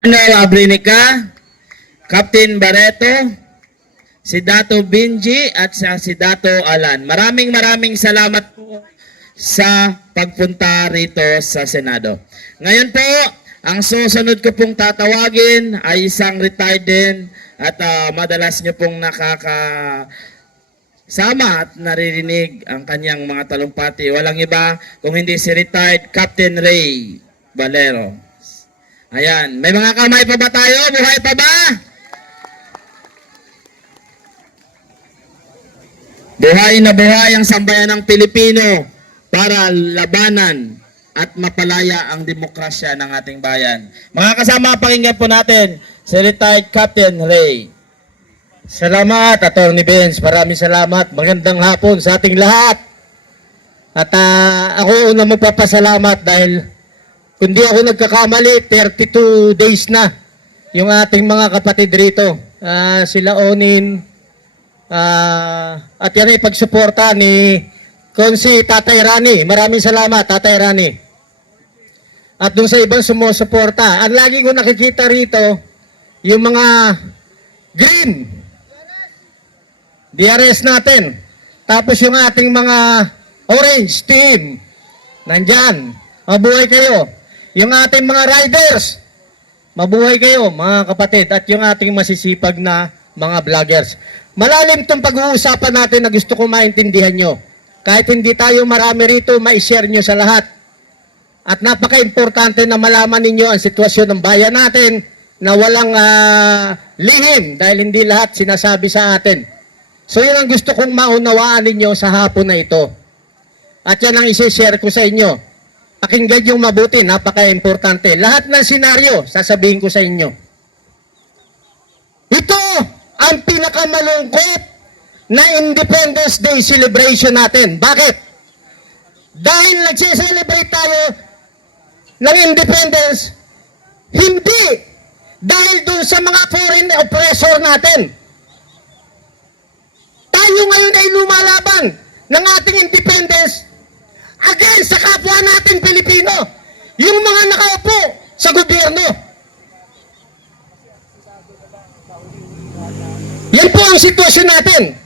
Abrinica, Captain Barreto, si Dato Benji at si Dato Alan. Maraming salamat po sa pagpunta rito sa Senado. Ngayon po, ang susunod ko pong tatawagin ay isang retired din at madalas nyo pong nakakasama at naririnig ang kanyang mga talumpati. Walang iba kung hindi si retired Captain Ray Valero. Ayan, may mga kamay pa ba tayo? Buhay pa ba? Buhay na buhay ang sambayan ng Pilipino para labanan at mapalaya ang demokrasya ng ating bayan. Mga kasama, pakinggan po natin si retired Captain Ray. Salamat, Atty. Benz. Maraming salamat. Magandang hapon sa ating lahat. At ako una magpapasalamat dahil kung di ako nagkakamali, 32 days na yung ating mga kapatid rito. Sila Onin, at yan ay pagsuporta ni Konsi Tatay Rani. Maraming salamat, Tatay Rani. At dun sa ibang sumusuporta, ang lagi ko nakikita rito, yung mga green, DRS natin. Tapos yung ating mga orange team, nandyan. Mabuhay kayo. Yung ating mga riders, mabuhay kayo mga kapatid, at yung ating masisipag na mga vloggers. Malalim itong pag-uusapan natin na gusto ko maintindihan nyo. Kahit hindi tayo marami rito, ma-share nyo sa lahat. At napaka-importante na malaman ninyo ang sitwasyon ng bayan natin na walang lihim dahil hindi lahat sinasabi sa atin. So yun ang gusto kong maunawaan ninyo sa hapon na ito. At yan ang isi-share ko sa inyo. Pakinggan yung mabuti, napaka-importante. Lahat ng senaryo, sasabihin ko sa inyo. Ito ang pinakamalungkot na Independence Day celebration natin. Bakit? Dahil nagse-celebrate tayo ng independence, hindi dahil dun sa mga foreign oppressor natin. Tayo ngayon ay lumalaban ng ating independence again sa kapwa natin Pilipino, yung mga nakaupo sa gobyerno. Yan po ang sitwasyon natin.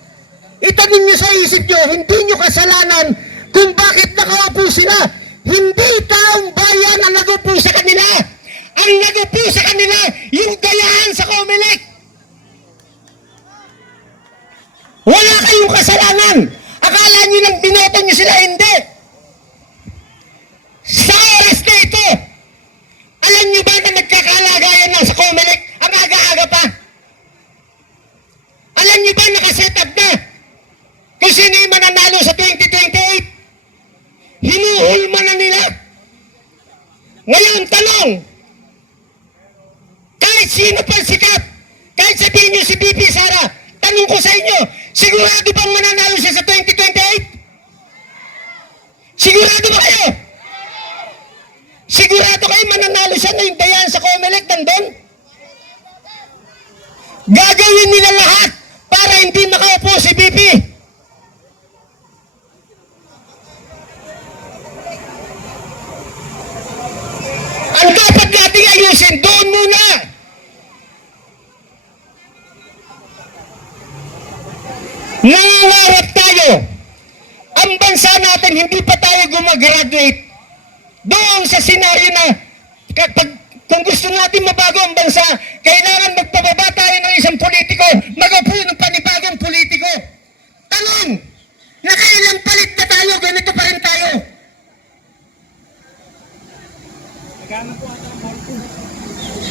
Itanin nyo sa isip nyo, hindi nyo kasalanan kung bakit nakaupo sila. Hindi taong bayan ang nagupo sa kanila. Ang nagupo sa kanila, yung gayaan sa Comelec. Wala kayong kasalanan. Akala nyo lang binoto nyo sila, hindi. Sa oras na ito, alam nyo ba na nagkakalagayan na sa Comelec ang aga-aga pa? Alam nyo ba nakaset up na kung sino yung mananalo sa 2028? Hinuhulma na nila. Ngayon, tanong, kahit sino pang sikat, kahit sabihin nyo si BP Sara, tanong ko sa inyo, sigurado bang mananalo siya sa 2028? Sigurado ba kayo? Sigurado kayo mananalo siya na yung dayan sa Comelec nandun? Gagawin nila lahat para hindi makaupo si BP. Ang dapat nating ayusin doon muna. Nangangarap tayo. Ang bansa natin hindi pa tayo gumagraduate. Doon sa senaryo na kung gusto natin mabago ang bansa, kailangan magpababa tayo ng isang politiko, mag-upo ng panibagong politiko. Tanong, nakailang palit na tayo, ganito pa rin tayo.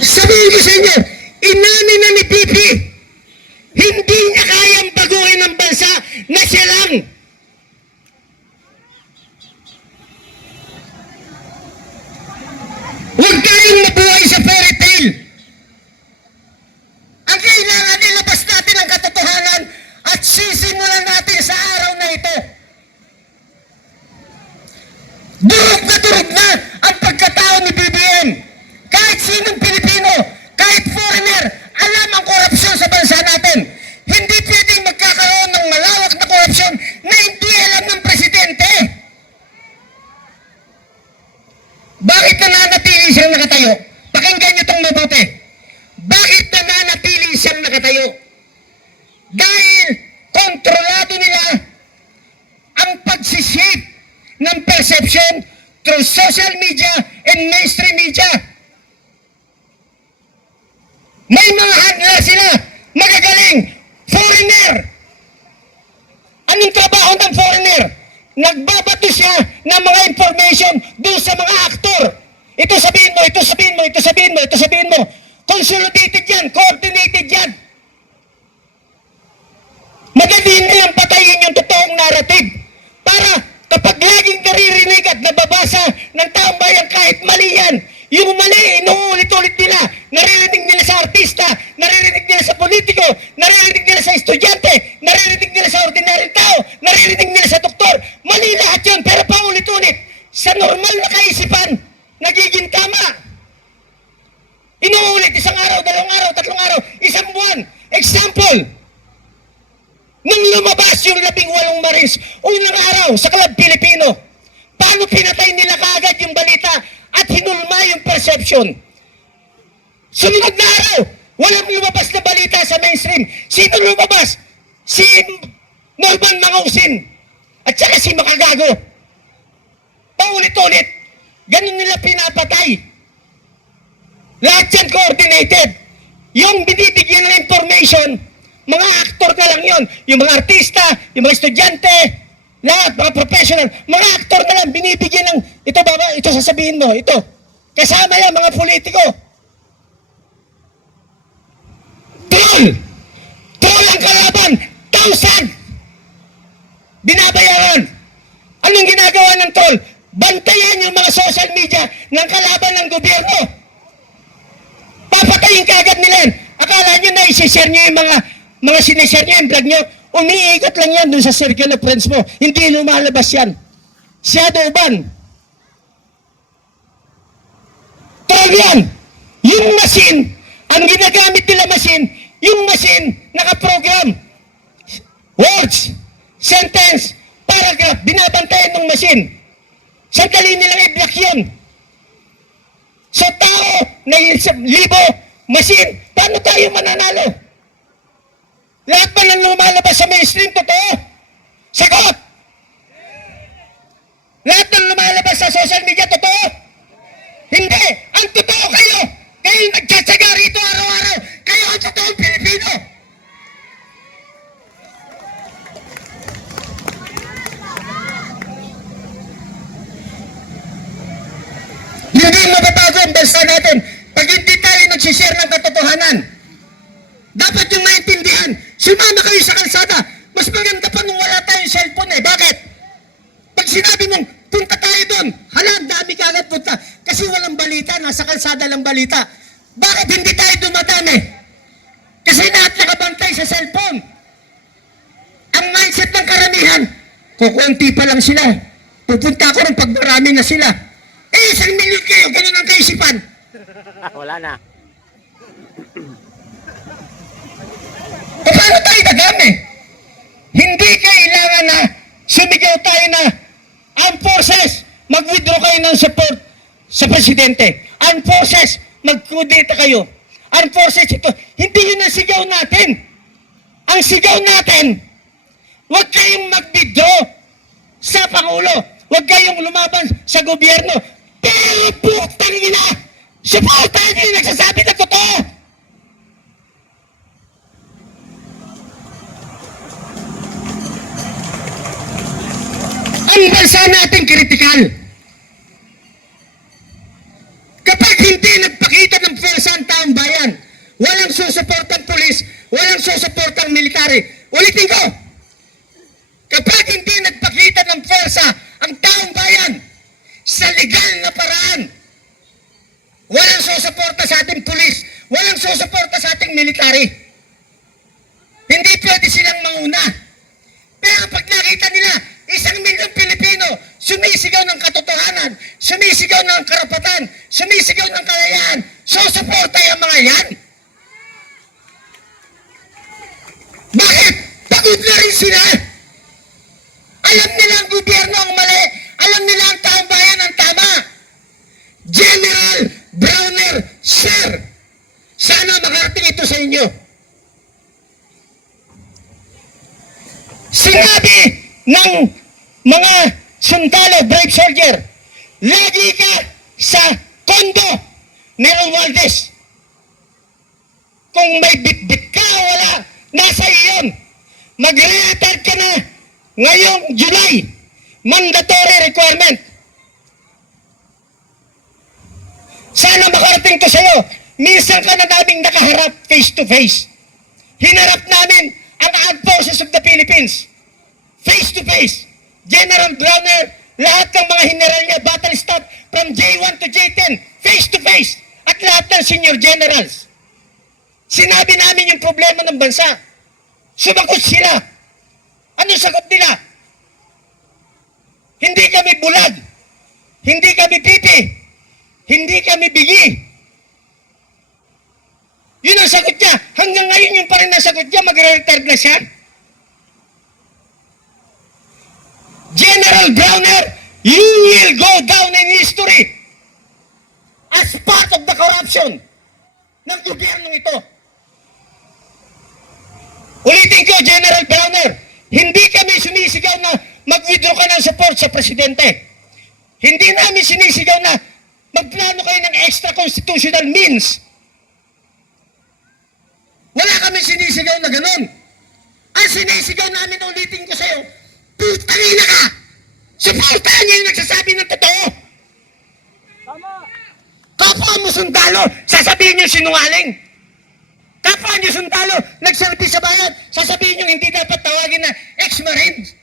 Sabihin ko sa inyo, inani na ni PP, hindi niya kayang baguhin ang bansa na siya lang. Huwag tayong mabuhay sa fairy tale. Ang kailangan ilabas natin ang katotohanan at sisimulan natin sa araw na ito. Durog na ang pagkatao ni BBM. Kahit sinong Pilipino, kahit foreigner, alam ang korupsyon sa bansa natin. Hindi pwedeng magkakaroon ng malawak na korupsyon na deception through social media and mainstream media. May mga handler sila, magagaling, foreigner. Anong trabaho ng foreigner? Nagbabato siya ng mga information doon sa mga aktor. Ito sabihin mo, ito sabihin mo, ito sabihin mo, ito sabihin mo. Consolidated yan, coordinated yan. Madali nilang patayin yung totoong narrative. Para kapag laging naririnig at nababasa ng taong bayan kahit mali yan, yung mali, inuulit-ulit nila, naririnig nila sa artista, naririnig nila sa politiko, naririnig nila sa estudyante, naririnig nila sa ordinaryong tao, naririnig nila sa doktor. Mali lahat yun, pero paulit-ulit, sa normal na kaisipan, nagiging tama. Inuulit, isang araw, dalawang araw, tatlong araw, isang buwan. Example, nung lumabas yung 18 Marines, unang araw sa Club Pilipino, paano pinatay nila kaagad yung balita at hinulma yung perception? Sumunod na araw, walang lumabas na balita sa mainstream. Sino lumabas? Si Norman Mangausin at saka si Makagago. Paulit-ulit, ganun nila pinapatay. Lahat yan coordinated. Yung binibigyan ng information, mga aktor na lang yon. Yung mga artista, yung mga estudyante, lahat, mga professional, mga aktor na lang, binibigyan ng, ito baba, ito sasabihin mo, ito. Kasama yan, mga politiko. Troll! Troll ang kalaban! 1,000! Binabayaran! Anong ginagawa ng troll? Bantayan yung mga social media ng kalaban ng gobyerno. Papatayin kagad nila yan. Akala nyo na isi-share nyo yung mga sinishare nyo, yung vlog nyo, umiikot lang yan dun sa circle of friends mo. Hindi lumalabas yan. Shadow ban. Troll yan. Yung machine, ang ginagamit nila machine, yung machine nakaprogram. Words, sentence, paragraph, binabantayan ng machine. Sandali nilang i-block yun. So tao na libo, machine, paano tayo mananalo? Lahat ba nang lumalabas sa mainstream, totoo? Sagot! Lahat nang lumalabas sa social media, totoo? Hindi! Ang totoo kayo! Kayo nagtsatsaga rito araw-araw! Kayo ang totoong Pilipino! Hindi mababago ang bansa natin pag hindi tayo nagsishare ng katotohanan. Dapat yung maintindihan, sumama kayo sa kalsada. Mas maganda pa nung wala tayong cellphone eh. Bakit? Pag sinabi mong, punta tayo doon, hala, ang dami ka agad punta. Kasi walang balita, nasa kalsada lang balita. Bakit hindi tayo dumadami? Kasi lahat nakabantay sa cellphone. Ang mindset ng karamihan, kukunti pa lang sila. Pupunta ako rin pag marami na sila. Eh, 1 milyon kayo, ganun ang kaisipan. Wala na. E paano tayo dadami? Hindi kailangan na sumigaw tayo na armed forces, mag-withdraw kayo ng support sa presidente. Armed forces, mag-kudeta kayo. Armed forces, ito. Hindi yun ang sigaw natin. Ang sigaw natin, huwag kayong mag-withdraw sa Pangulo. Huwag kayong lumaban sa gobyerno. Pero putang ina, supportahan niyo yung nagsasabi na totoo. Ang bansa natin kritikal. Kapag hindi nagpakita ng pwersa ang taong bayan, walang susuportang pulis, walang susuportang military. Ulitin ko, kapag hindi nagpakita ng pwersa ang taong bayan sa legal na paraan, walang susuporta sa ating pulis, walang susuporta sa ating military. Hindi pwede silang manguna. Pero pag nakita nila, 1 milyong Pilipino sumisigaw ng katotohanan, sumisigaw ng karapatan, sumisigaw ng kalayaan, susuporta yung mga yan. Bakit? Pagod na rin sila. Alam nila ang gobyerno ang mali, alam nila ang taong bayan ang tama. General Browner, sir, sana makarating ito sa inyo. Sinabi ng mga sundalo, brave soldier, lagi ka sa kondo ni Romualdez. Kung may bitbit ka, wala, nasa iyon. Mag-retire ka na ngayong July. Mandatory requirement. Sana makarating to sa'yo. Minsan ka na naming nakaharap face to face. Hinarap namin ang Armed Forces of the Philippines. Face to face. General Browner, lahat ng mga general niya, battle staff, from J1 to J10, face to face. At lahat ng senior generals. Sinabi namin yung problema ng bansa. Sumagot sila. Ano sagot nila? Hindi kami bulag. Hindi kami pipi. Hindi kami bigi. Yun ang sagot niya. Hanggang ngayon yung pa rin ang sagot niya, magre-retire na siya. General Browner, you will go down in history as part of the corruption ng gobyernong ito. Ulitin ko, General Browner, hindi kami sinisigaw na mag-withdraw ka ng support sa presidente. Hindi namin sinisigaw na magplano kayo ng extra constitutional means. Wala kami sinisigaw na ganun. Ang sinisigaw namin, ulitin ko sa'yo, putangina ka! Supportahan niyo yung nagsasabi ng totoo! Kapwa mo sundalo, sasabihin niyo sinungaling! Kapwa niyo sundalo, nagservice sa bayan, sasabihin niyo hindi dapat tawagin na ex-marines!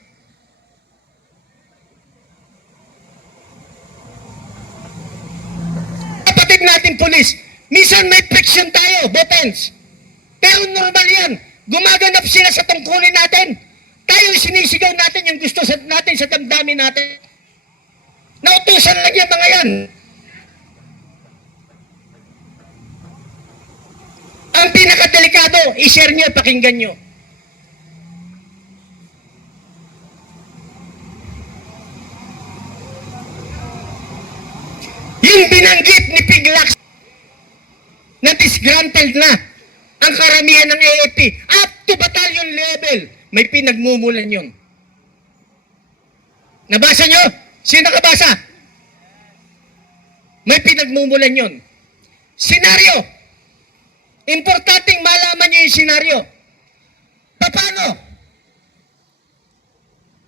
Kapatid natin pulis, minsan may friction tayo, both ends. Pero normal yan. Gumaganap sila sa tungkulin natin. Tayo sinisigaw natin yung gusto natin sa damdamin natin. Nautusan lang yung mga yan. Ang pinakadelikado, i-share nyo, pakinggan nyo. Yung binanggit ni Piglax na disgruntled na ang karamihan ng AFP up to battalion level, may pinagmumulan yun. Nabasa nyo? Sino nakabasa? May pinagmumulan yun. Senaryo. Importanteng malaman nyo yung senaryo. Paano?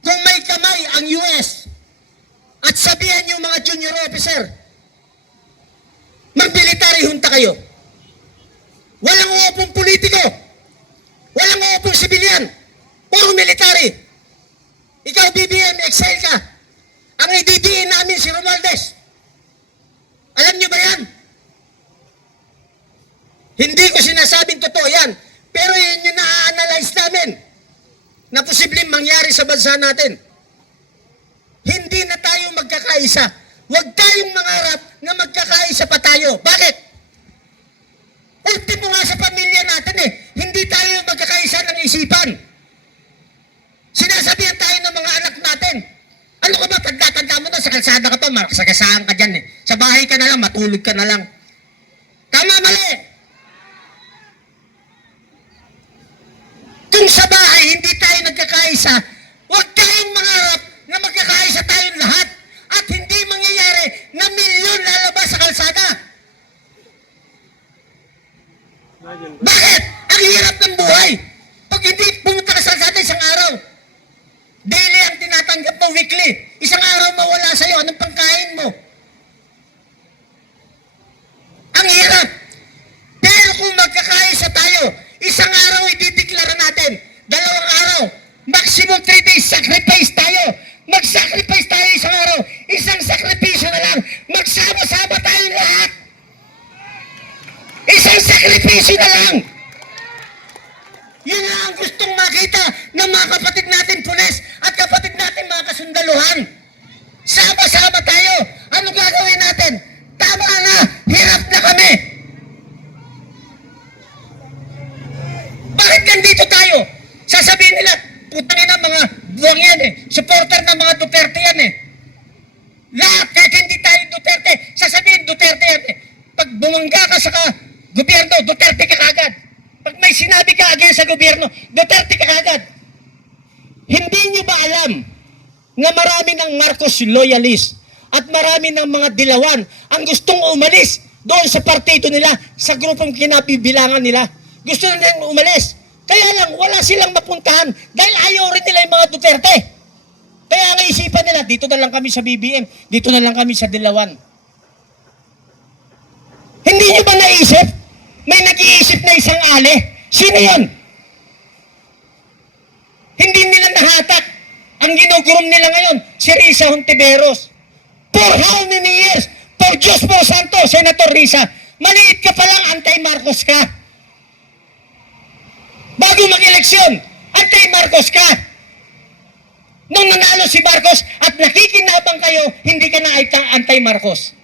Kung may kamay ang US at sabihan yung mga junior officer, mag-military junta kayo. Walang uupong politiko. Walang uupong sibilyan. Puro military. Ikaw, BBM, exile ka. Ang ididiin namin si Romualdez. Alam niyo ba yan? Hindi ko sinasabing totoo yan. Pero yun yung na-analyze namin na posibleng mangyari sa bansa natin. Hindi na tayo magkakaisa. Huwag tayong mangarap na magkakaisa pa tayo. Bakit? Ultimo nga sa pamilya natin eh. Hindi tayo magkakaisa ng isipan. Sinasabihan tayo ng mga anak natin. Ano ka ba? Tanda-tanda mo na sa kalsada ka pa. Masagasaan ka dyan eh. Sa bahay ka na lang, matulog ka na lang. Tama, mali. Kung sa bahay hindi tayo nagkakaisa, huwag tayong mangarap na magkakaisa tayong lahat at hindi mangyayari na milyon lalabas sa kalsada. Bakit? Ang hirap ng buhay. Pag hindi pumunta ka sa kalsada isang araw, daily ang tinatanggap mo, weekly. Isang araw mawala sa'yo, anong pangkain mo? Ang hirap. Pero kung magkakaisa tayo, isang araw idideklara natin, 2 araw, maximum 3 days, sacrifice tayo. Mag-sacrifice tayo isang araw. Isang sakripisyo na lang. Magsama-sama tayo lahat. Isang sakripisyo na lang. Yun lang ang gustong makita ng mga kapatid natin pulis at kapatid natin mga kasundaluhan. Sama-sama tayo. Ano gagawin natin? Tama na. Hirap na kami. Bakit nandito tayo? Sasabihin nila, putangin na mga buwang yan eh. Supporter ng mga Duterte yan eh. Lahat, kahit hindi tayo Duterte, sasabihin Duterte yan eh. Pag bumangga ka sa gobyerno, Duterte ka kagad. Pag may sinabi ka against sa gobyerno, Duterte ka kagad. Hindi nyo ba alam na marami ng Marcos loyalist at marami ng mga dilawan ang gustong umalis doon sa partido nila, sa grupong kinabibilangan nila. Gusto nilang umalis. Kaya lang, wala silang mapuntahan dahil ayaw rin nila yung mga Duterte. Kaya ang isipan nila, dito na lang kami sa BBM, dito na lang kami sa Dilawan. Hindi nyo ba naisip? May nag-iisip na isang ale. Sino yun? Hindi nila nahatak. Ang ginugurom nila ngayon, si Risa Hontiveros. For how many years? For Diyos po Santo, Senator Risa. Maliit ka pa lang, anti-Marcos ka. Bago mag-eleksyon, anti-Marcos ka. Nung nanalo si Marcos at nakikinabang kayo, hindi ka na anti-Marcos.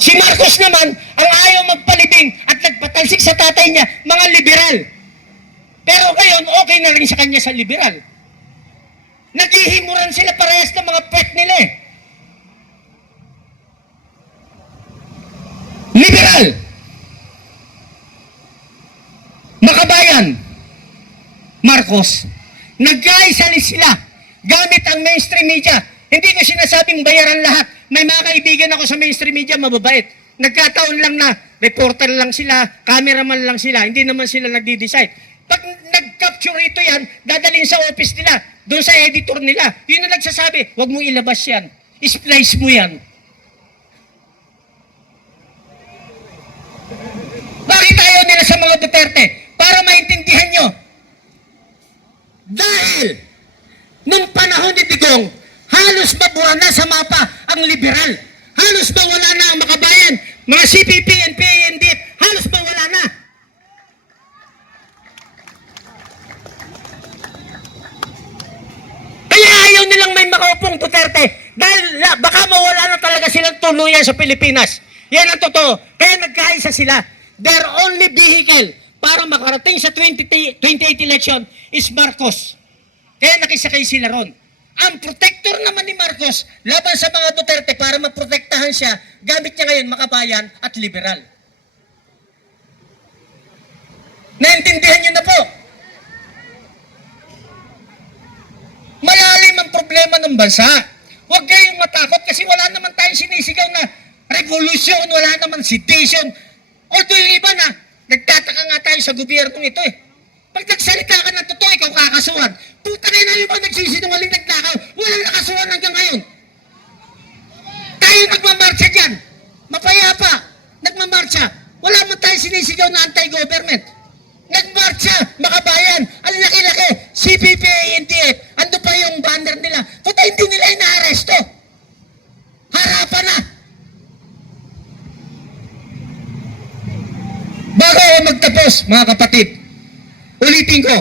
Si Marcos naman, ang ayaw magpalibing at nagpatalsik sa tatay niya, mga liberal. Pero ngayon, okay na rin sa kanya sa liberal. Naghihimuran sila parehas ng mga pet nila eh. Liberal. Makabayan. Marcos. Nagkaisalis sila gamit ang mainstream media. Hindi ko sinasabing bayaran lahat. May mga kaibigan ako sa mainstream media, mababait. Nagkataon lang na reporter lang sila, cameraman lang sila, hindi naman sila nagdi-decide. Pag nag-capture ito yan, dadalhin sa office nila, doon sa editor nila. Yun na nagsasabi, huwag mo ilabas yan. Splice mo yan. Bakit ayaw nila sa mga Duterte? Para maintindihan nyo. Dahil, nung panahon ni Digong, halos mabura na sa mapa ang liberal. Halos mawala na ang Makabayan. Mga CPP, NPA, NDF, halos mawala na. Kaya ayaw nilang may makaupong Duterte dahil baka mawala na talaga silang tuluyan sa Pilipinas. Yan ang totoo. Kaya nagkaisa sila. Their only vehicle para makarating sa 28 election is Marcos. Kaya nakisakay sila ron. Ang protector naman ni Marcos laban sa mga Duterte para maprotektahan siya, gamit niya ngayon Makabayan at liberal. Naintindihan niyo na po. Malalim ang problema ng bansa. Huwag kayong matakot kasi wala naman tayong sinisigaw na revolution, wala naman sedition. Although yung iba na, nagtataka nga tayo sa gobyernong ito eh. Pag nagsalita ka ng totoo, ikaw kakasuhan. Putang ina yung mga nagsisinungaling nagnakaw, walang nakasuhan hanggang ngayon. Tayo nagmamarcha dyan. Mapayapa, nagmamarcha. Wala man tayo sinisigaw na anti-government. Nagmarcha, Makabayan, ang laki-laki, CPP, NDF, ando pa yung banner nila. Puta, hindi nila inaaresto. Harapan na. Bago ako magtapos, mga kapatid, ulitin ko,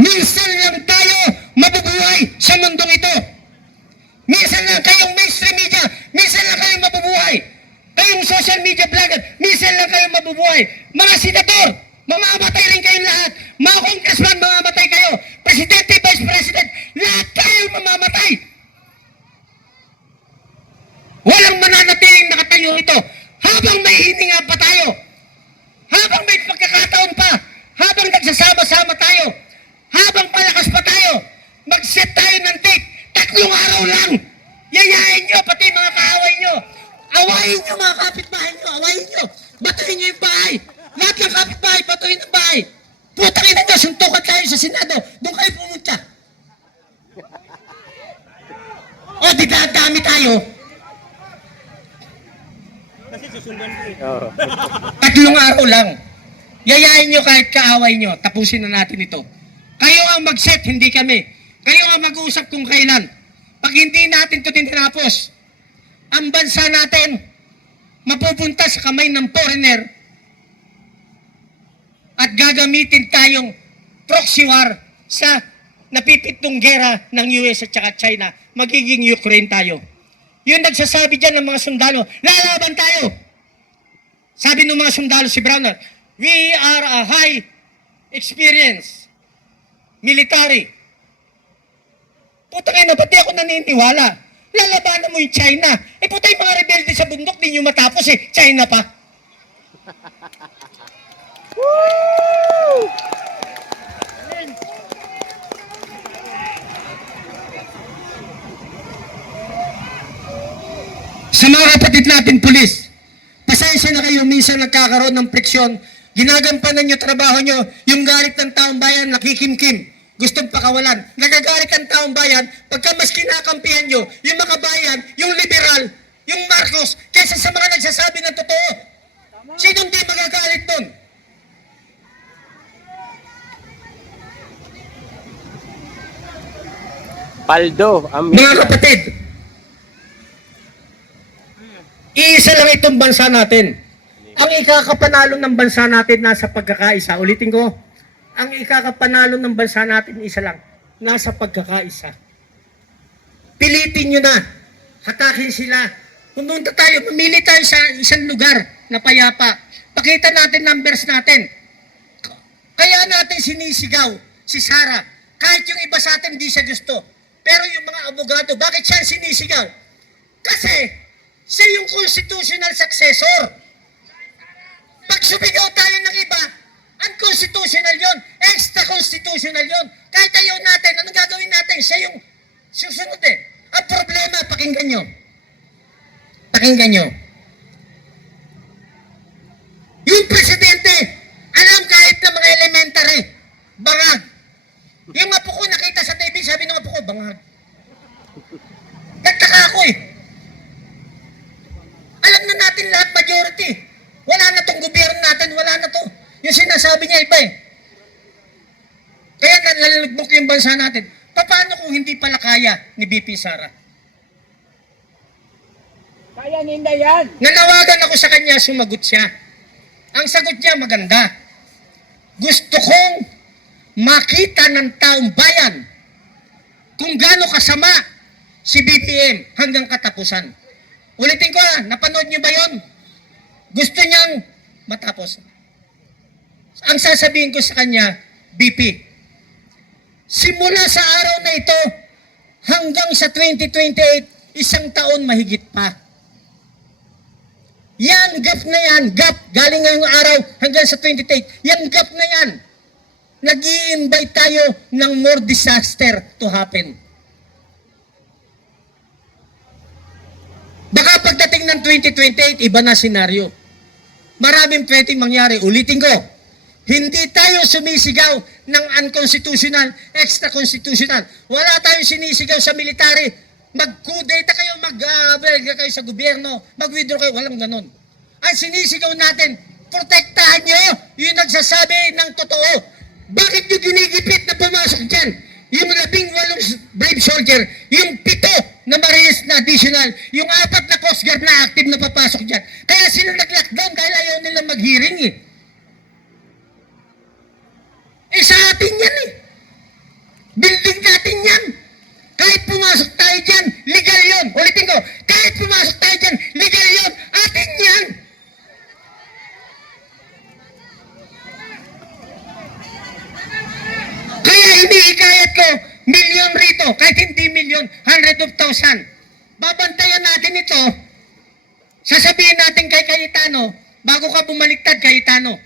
minsan lang tayo mabubuhay sa mundong ito. Minsan lang kayong mainstream media, minsan lang kayong mabubuhay. Kayong social media vlogger, minsan lang kayong mabubuhay. Mga senador, mamamatay rin kayong lahat. Mga congressman, mamamatay kayo. Presidente, vice president, lahat kayo mamamatay. Walang mananatiling nakatayo ito. Habang may hininga pa tayo, habang may pagkakataon pa, habang nagsasama-sama tayo, habang malakas pa tayo, mag-set tayo ng date, 3 araw lang. Yayain nyo, pati mga kaaway nyo. Awayin nyo mga kapitbahay nyo, awayin nyo. Batuhin nyo yung bahay. Lahat ng kapitbahay, batuhin ang bahay. Putang ina nyo, suntukan tayo sa Senado. Doon kayo pumunta. O, di dami tayo. 3 araw lang. Yayain nyo kahit kaaway nyo. Tapusin na natin ito. Kayo ang mag-set, hindi kami. Kayo ang mag-uusap kung kailan. Pag hindi natin ito tinapos, ang bansa natin mapupunta sa kamay ng foreigner at gagamitin tayong proxy war sa napipitong gera ng US at saka China. Magiging Ukraine tayo. Yung nagsasabi dyan ng mga sundalo, lalaban tayo. Sabi ng mga sundalo si Browner, we are a high experience military. Putang ina, ba't di ako naniniwala? Lalabanan mo yung China. Eh puta yung mga rebelde sa bundok, di nyo matapos eh. China pa. Sa mga kapatid natin pulis, pasensya na kayo, minsan nagkakaroon ng friksyon, ginagampanan nyo trabaho nyo, yung galit ng taong bayan, nakikimkim, gustong pakawalan. Nagagalit ang taong bayan, pagka mas kinakampihan nyo, yung mga bayan, yung liberal, yung Marcos, kaysa sa mga nagsasabi ng totoo. Sinong di magagalit nun? Paldo, ang Mga kapatid, iisa lang itong bansa natin. Ang ikakapanalo ng bansa natin nasa pagkakaisa. Ulitin ko, ang ikakapanalo ng bansa natin isa lang, nasa pagkakaisa. Pilitin nyo na, hatakin sila. Pumunta tayo, mamili tayo sa isang lugar na payapa. Pakita natin numbers natin. Kaya natin sinisigaw si Sara. Kahit yung iba sa atin di siya gusto. Pero yung mga abogado, bakit siya sinisigaw? Kasi siya yung constitutional successor. Pag sumigaw tayo ng iba, unconstitutional yon, extra-constitutional yon. Kahit ayaw natin, anong gagawin natin? Siya yung susunod eh. Ang problema, pakinggan nyo. Pakinggan nyo. Yung presidente, alam kahit na mga elementary, bangag. Yung apo ko nakita sa TV, sabi ng apo ko, bangag. Nagtaka ako eh. Alam na natin lahat, majority. Wala na tong gobyerno natin, wala na to. Yung sinasabi niya iba eh. Kaya nalalagbok yung bansa natin. Paano kung hindi pala kaya ni BP Sara? kaya ninda yan. Nanawagan ako sa kanya, sumagot siya. Ang sagot niya maganda. Gusto kong makita ng taong bayan kung gaano kasama si BBM hanggang katapusan. Ulitin ko napanood niyo ba yon? Gusto niyang matapos. Ang sasabihin ko sa kanya, BP, simula sa araw na ito hanggang sa 2028, isang taon mahigit pa. Yan, gap na yan, gap, galing ngayong araw hanggang sa 2028, yan gap na yan. Nag-i-invite tayo ng more disaster to happen. Baka pagdating ng 2028, iba na senaryo. Maraming pwedeng mangyari. Ulitin ko, hindi tayo sumisigaw ng unconstitutional, extra-constitutional. Wala tayong sinisigaw sa military. Mag-kudeta kayo, mag-belga kayo sa gobyerno, mag-withdraw kayo, walang ganon. Ang sinisigaw natin, protektahan nyo yung nagsasabi ng totoo. Bakit nyo ginigipit na pumasok dyan? Yung 18 brave soldier, yung 7 na Marines na additional, yung 4 na Coast Guard na active na papasok dyan. Kaya sila nag-lockdown dahil ayaw nilang mag-hearing eh. Eh sa atin yan eh. Building natin yan. Kahit pumasok tayo dyan, legal yun. Ulitin ko, kahit pumasok tayo dyan, legal yun. Atin yan. Kaya hindi ikayat ko, milyon rito, kahit hindi milyon, 100,000. Babantayan natin ito. Sasabihin natin kay Cayetano, bago ka bumaliktad, Cayetano,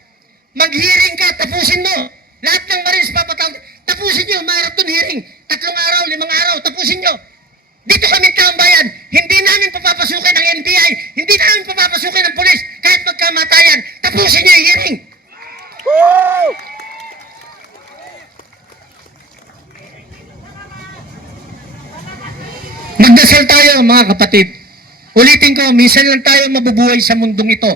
mag-hearing ka, tapusin mo. Lahat ng Marines papatawag, tapusin nyo, marathon hearing. 3 araw, 5 araw, tapusin nyo. Dito kami taong bayan, hindi namin papapasukin ng NBI, hindi namin papapasukin ng polis, kahit magkamatayan, tapusin nyo yung hearing. Woo! Magdasal tayo mga kapatid. Ulitin ko, minsan lang tayo mabubuhay sa mundong ito.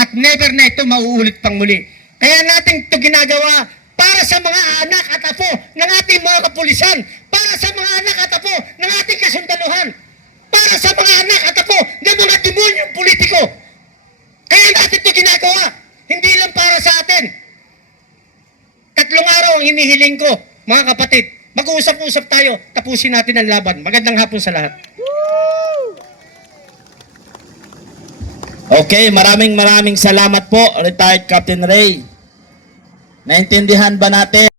At never na ito mauulit pang muli. Kaya natin ito ginagawa para sa mga anak at apo ng ating mga kapulisan. Para sa mga anak at apo ng ating kasundaluhan. Para sa mga anak at apo ng mga demonyong politiko. Kaya natin ito ginagawa. Hindi lang para sa atin. 3 araw ang hinihiling ko, mga kapatid. Mag-uusap-usap tayo, tapusin natin ang laban. Magandang hapon sa lahat. Okay, maraming salamat po, retired Captain Ray. Naintindihan ba natin?